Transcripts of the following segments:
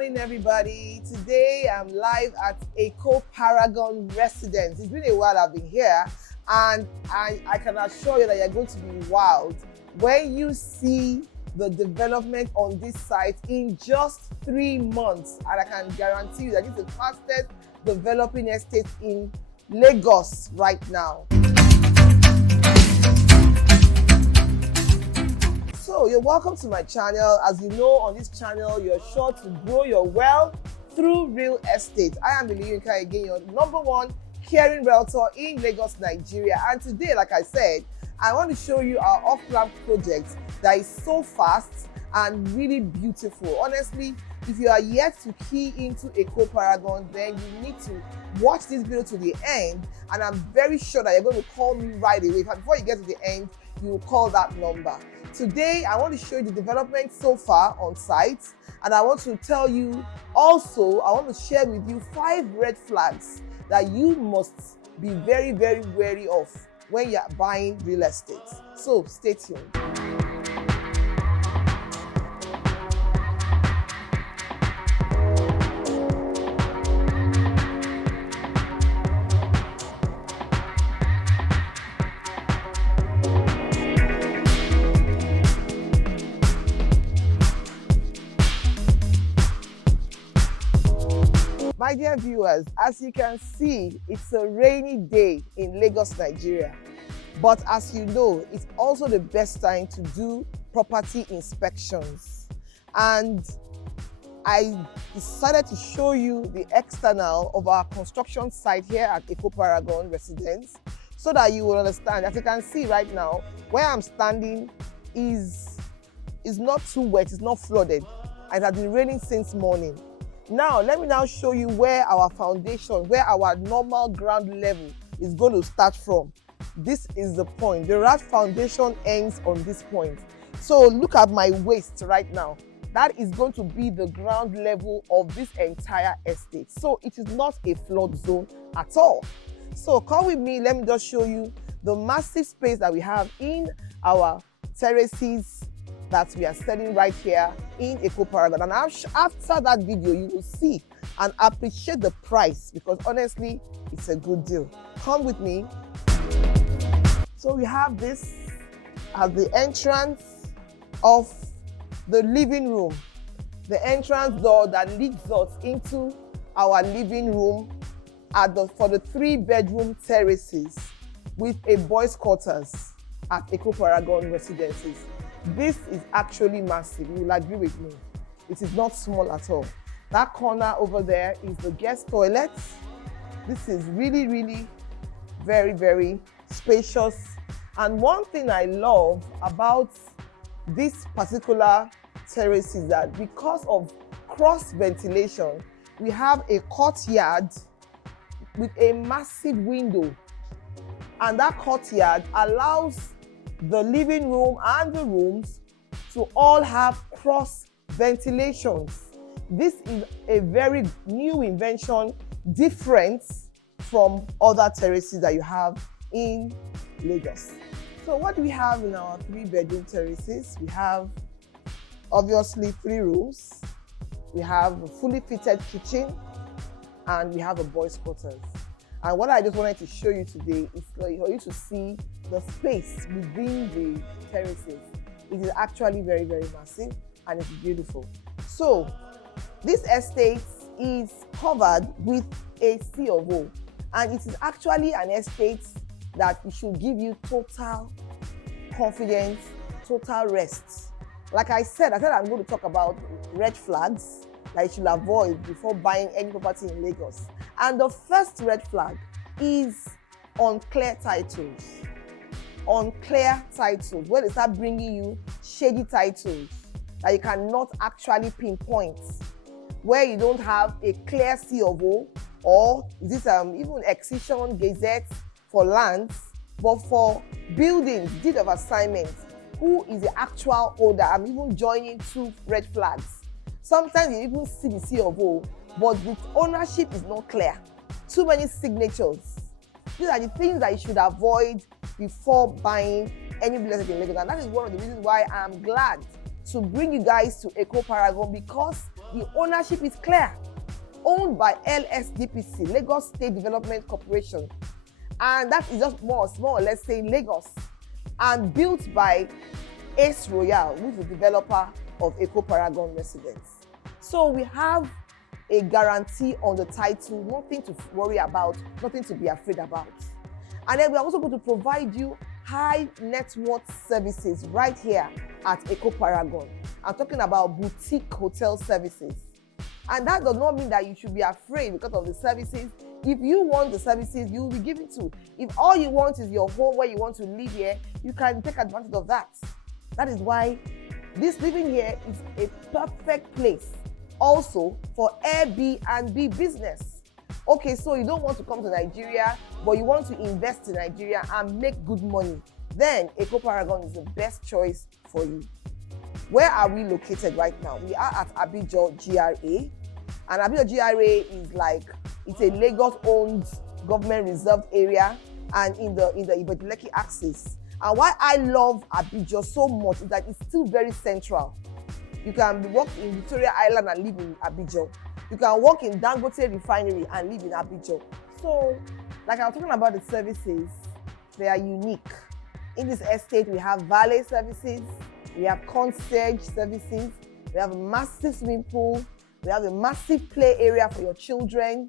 morning, everybody. Today I'm live at EKO Paragon Residence. It's been a while I've been here, and I can assure you that you're going to be wowed when you see the development on this site in just 3 months. And I can guarantee you that it's the fastest developing estate in Lagos right now. So you're welcome to my channel. As you know, on this channel, you're sure to grow your wealth through real estate. I am Yinka again, your #1 caring realtor in Lagos, Nigeria. And today, like I said, I want to show you our off-plan project that is so fast and really beautiful. Honestly, if you are yet to key into EKO Paragon, then you need to watch this video to the end, and I'm very sure that you're going to call me right away. Before you get to the end, you will call that number. Today, I want to show you the development so far on site, and I want to tell you also, I want to share with you 5 red flags that you must be very, very wary of when you're buying real estate. So stay tuned. My dear viewers, as you can see, it's a rainy day in Lagos, Nigeria. But as you know, it's also the best time to do property inspections. And I decided to show you the external of our construction site here at EKO Paragon Residence so that you will understand. As you can see right now, where I'm standing is not too wet, it's not flooded. It has been raining since morning. Now, let me now show you where our foundation, where our normal ground level is going to start from. This is the point. The raft foundation ends on this point. So look at my waist right now. That is going to be the ground level of this entire estate. So it is not a flood zone at all. So come with me, let me just show you the massive space that we have in our terraces that we are selling right here in EKO Paragon. And after that video, you will see and appreciate the price, because honestly, it's a good deal. Come with me. So we have this as the entrance of the living room, the entrance door that leads us into our living room for the 3-bedroom terraces with a boys' quarters at EKO Paragon Residences. This is actually massive. You will agree with me. It is not small at all. That corner over there is the guest toilet. This is really, really very, very spacious. And one thing I love about this particular terrace is that because of cross ventilation, we have a courtyard with a massive window. And that courtyard allows the living room and the rooms to all have cross ventilations. This is a very new invention, different from other terraces that you have in Lagos. So what do we have in our 3-bedroom terraces? We have obviously 3 rooms. We have a fully fitted kitchen, and we have a boys' quarters. And what I just wanted to show you today is for you to see the space within the terraces. It is actually very, very massive, and it's beautiful. So this estate is covered with a C of O, and it is actually an estate that it should give you total confidence, total rest. Like I said I'm going to talk about red flags that you should avoid before buying any property in Lagos. And the first red flag is unclear titles. Unclear titles, where they start bringing you shady titles that you cannot actually pinpoint, where you don't have a clear C of O, or is this even excision gazette for lands, but for buildings, deed of assignment, who is the actual owner? I'm even joining 2 red flags. Sometimes you even see the C of O, but the ownership is not clear. Too many signatures. These are the things that you should avoid before buying any real estate in Lagos. And that is one of the reasons why I'm glad to bring you guys to EKO Paragon, because The ownership is clear. Owned by LSDPC, Lagos State Development Corporation. And that is just more or less saying Lagos. And built by Ace Royal, who is the developer of EKO Paragon Residence. So we have a guarantee on the title, nothing to worry about, nothing to be afraid about. And then we are also going to provide you high net worth services right here at EKO Paragon. I'm talking about boutique hotel services. And that does not mean that you should be afraid because of the services. If you want the services, you will be given to. If all you want is your home where you want to live here, you can take advantage of that. That is why this living here is a perfect place also for Airbnb business. Okay, so you don't want to come to Nigeria, but you want to invest in Nigeria and make good money. Then EKO Paragon is the best choice for you. Where are we located right now? We are at Abidjan GRA. And Abidjan GRA is like, it's a Lagos-owned government reserved area and in the Ibadileki axis. And why I love Abidjan so much is that it's still very central. You can walk in Victoria Island and live in Abidjan. You can walk in Dangote Refinery and live in Abidjan. So, like I was talking about the services, they are unique. In this estate, we have valet services, we have concierge services, we have a massive swimming pool, we have a massive play area for your children,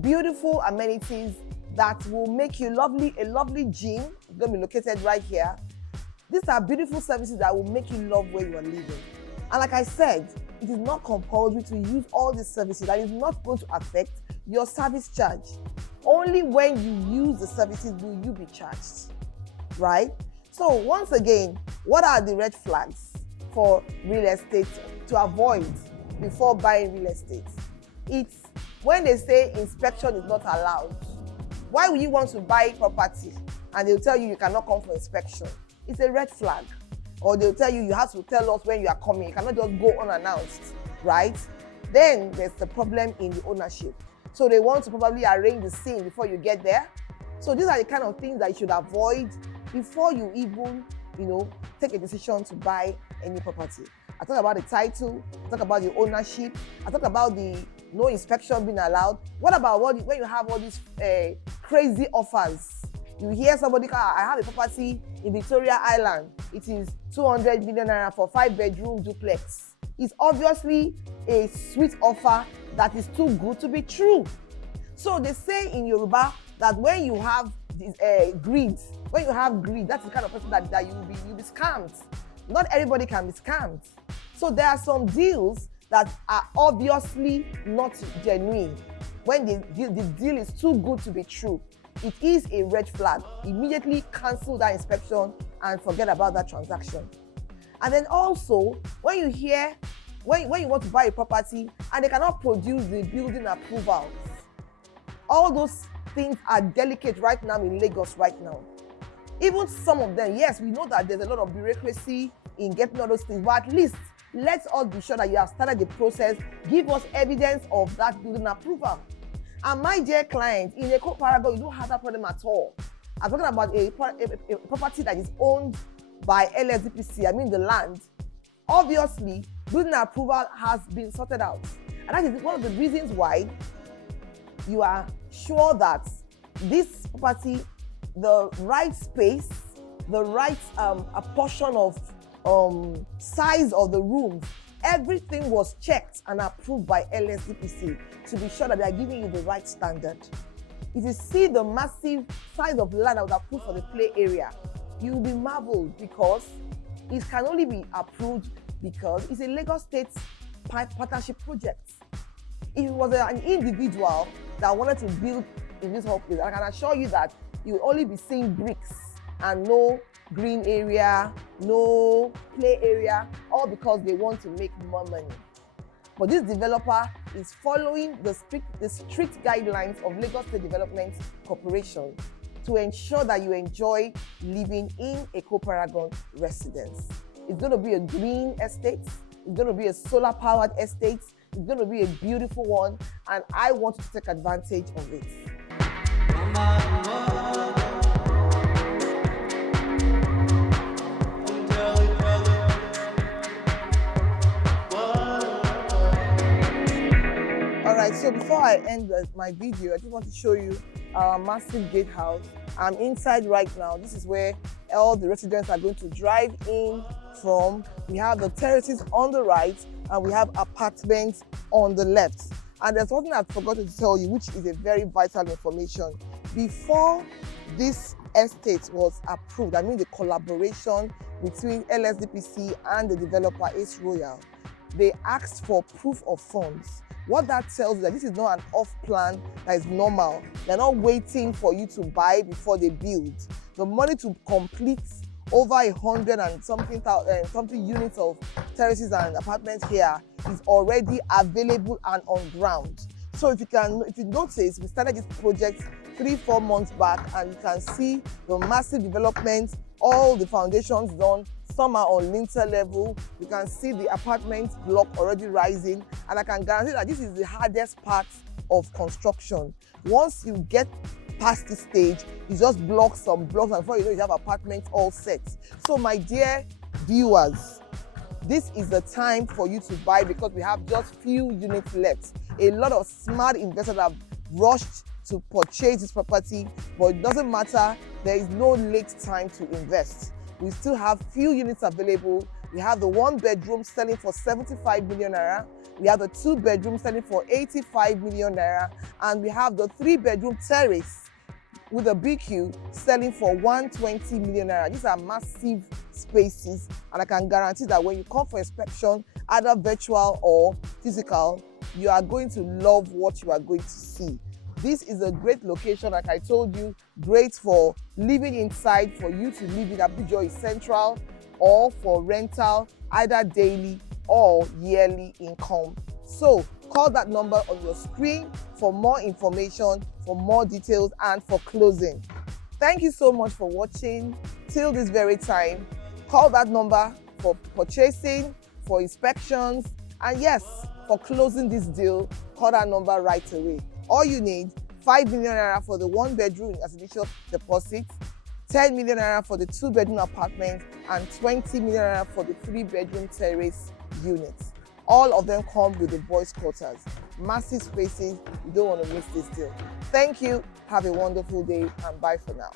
beautiful amenities that will make you a lovely gym. It's going to be located right here. These are beautiful services that will make you love where you are living. And like I said, it is not compulsory to use all these services. That is not going to affect your service charge. Only when you use the services will you be charged, right? So once again, what are the red flags for real estate to avoid before buying real estate? It's when they say inspection is not allowed. Why will you want to buy property and they'll tell you you cannot come for inspection? It's a red flag. Or they'll tell you you have to tell us when you are coming. You cannot just go unannounced, right? Then there's the problem in the ownership. So they want to probably arrange the scene before you get there. So these are the kind of things that you should avoid before you even, take a decision to buy any property. I talk about the title, I talk about the ownership, I talk about the no inspection being allowed. What about when you have all these crazy offers? You hear somebody, I have a property in Victoria Island. It is 200 million naira for 5-bedroom duplex. It's obviously a sweet offer that is too good to be true. So they say in Yoruba that when you have this, greed, that's the kind of person that you'll be scammed. Not everybody can be scammed. So there are some deals that are obviously not genuine. When the deal is too good to be true, it is a red flag. Immediately cancel that inspection and forget about that transaction. And then also, when you want to buy a property and they cannot produce the building approvals, all those things are delicate right now in Lagos right now. Even some of them, yes, we know that there's a lot of bureaucracy in getting all those things, but at least let us be sure that you have started the process. Give us evidence of that building approval. And my dear client, in EKO Paragon, you don't have that problem at all. I'm talking about a property that is owned by LSDPC, the land. Obviously, building approval has been sorted out. And that is one of the reasons why you are sure that this property, the right space, the right a portion of size of the rooms, everything was checked and approved by LSDPC to be sure that they are giving you the right standard. If you see the massive size of land that was approved for the play area, you will be marveled because it can only be approved because it's a Lagos State partnership project. If it was an individual that wanted to build in this whole place, I can assure you that you will only be seeing bricks and no green area, no play area, all because they want to make more money. But this developer is following the strict guidelines of Lagos State Development Corporation to ensure that you enjoy living in EKO Paragon Residence. It's going to be a green estate. It's going to be a solar-powered estate. It's going to be a beautiful one, and I want you to take advantage of it. So before I end my video, I just want to show you our massive gatehouse. I'm inside right now. This is where all the residents are going to drive in from. We have the terraces on the right and we have apartments on the left. And there's something I forgot to tell you, which is a very vital information. Before this estate was approved, I mean the collaboration between LSDPC and the developer Ace Royal, they asked for proof of funds. What that tells you that this is not an off-plan that is normal. They're not waiting for you to buy before they build. The money to complete over 100 and something units of terraces and apartments here is already available and on ground. So if you notice, we started this project 3-4 months back, and you can see the massive development, all the foundations done. Some are on lintel level. You can see the apartment block already rising, and I can guarantee that this is the hardest part of construction. Once you get past this stage, you just block some blocks, and before you know, you have apartments all set. So my dear viewers, this is the time for you to buy because we have just few units left. A lot of smart investors have rushed to purchase this property, but it doesn't matter. There is no late time to invest. We still have few units available. We have the 1-bedroom selling for 75 million naira. We have the 2-bedroom selling for 85 million naira. And we have the 3-bedroom terrace with a BQ selling for 120 million naira. These are massive spaces, and I can guarantee that when you come for inspection, either virtual or physical, you are going to love what you are going to see. This is a great location, like I told you, great for living inside, for you to live in. Abuja is central, or for rental, either daily or yearly income. So call that number on your screen for more information, for more details, and for closing. Thank you so much for watching till this very time. Call that number for purchasing, for inspections, and yes, for closing this deal, call that number right away. All you need, 5 million naira for the 1-bedroom as initial deposit, 10 million naira for the 2-bedroom apartment, and 20 million naira for the 3-bedroom terrace units. All of them come with the boys' quarters. Massive spaces. You don't want to miss this deal. Thank you. Have a wonderful day, and bye for now.